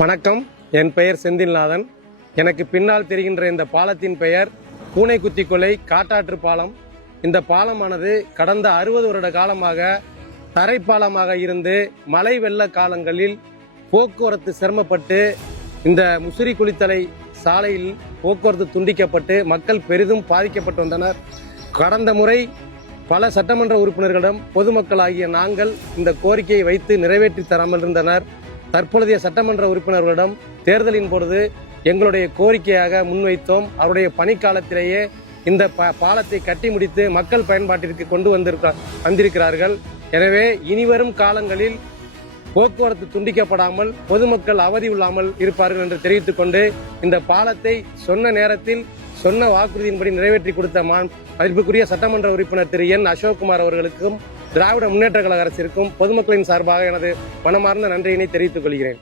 வணக்கம். என் பெயர் செந்தில்நாதன். எனக்கு பின்னால் தெரிகின்ற இந்த பாலத்தின் பெயர் பூனைக்குத்தி கொலை காட்டாற்று பாலம். இந்த பாலமானது கடந்த 60 வருட காலமாக தரைப்பாலமாக இருந்து மழை வெள்ள காலங்களில் போக்குவரத்து சிரமப்பட்டு இந்த முசிறி குளித்தலை சாலையில் போக்குவரத்து துண்டிக்கப்பட்டு மக்கள் பெரிதும் பாதிக்கப்பட்டு வந்தனர். கடந்த முறை பல சட்டமன்ற உறுப்பினர்களிடம் பொதுமக்களாகிய நாங்கள் இந்த கோரிக்கையை வைத்து நிறைவேற்றி தராமல் இருந்தனர். தற்பொழுதைய சட்டமன்ற உறுப்பினர்களிடம் தேர்தலின் பொழுது எங்களுடைய கோரிக்கையாக முன்வைத்தோம். அவருடைய பணிக்காலத்திலேயே இந்த பாலத்தை கட்டி முடித்து மக்கள் பயன்பாட்டிற்கு கொண்டு வந்திருக்கிறார்கள். எனவே இனிவரும் காலங்களில் போக்குவரத்து துண்டிக்கப்படாமல் பொதுமக்கள் அவதி இல்லாமல் இருப்பார்கள் என்று தெரிவித்துக் கொண்டு இந்த பாலத்தை சொன்ன நேரத்தில் சொன்ன வாக்குறுதியின்படி நிறைவேற்றி கொடுத்த மதிப்புக்குரிய சட்டமன்ற உறுப்பினர் திரு என் அசோக்குமார் அவர்களுக்கும் திராவிட முன்னேற்ற கழக அரசிற்கும் பொதுமக்களின் சார்பாக எனது மனமார்ந்த நன்றியினை தெரிவித்துக் கொள்கிறேன்.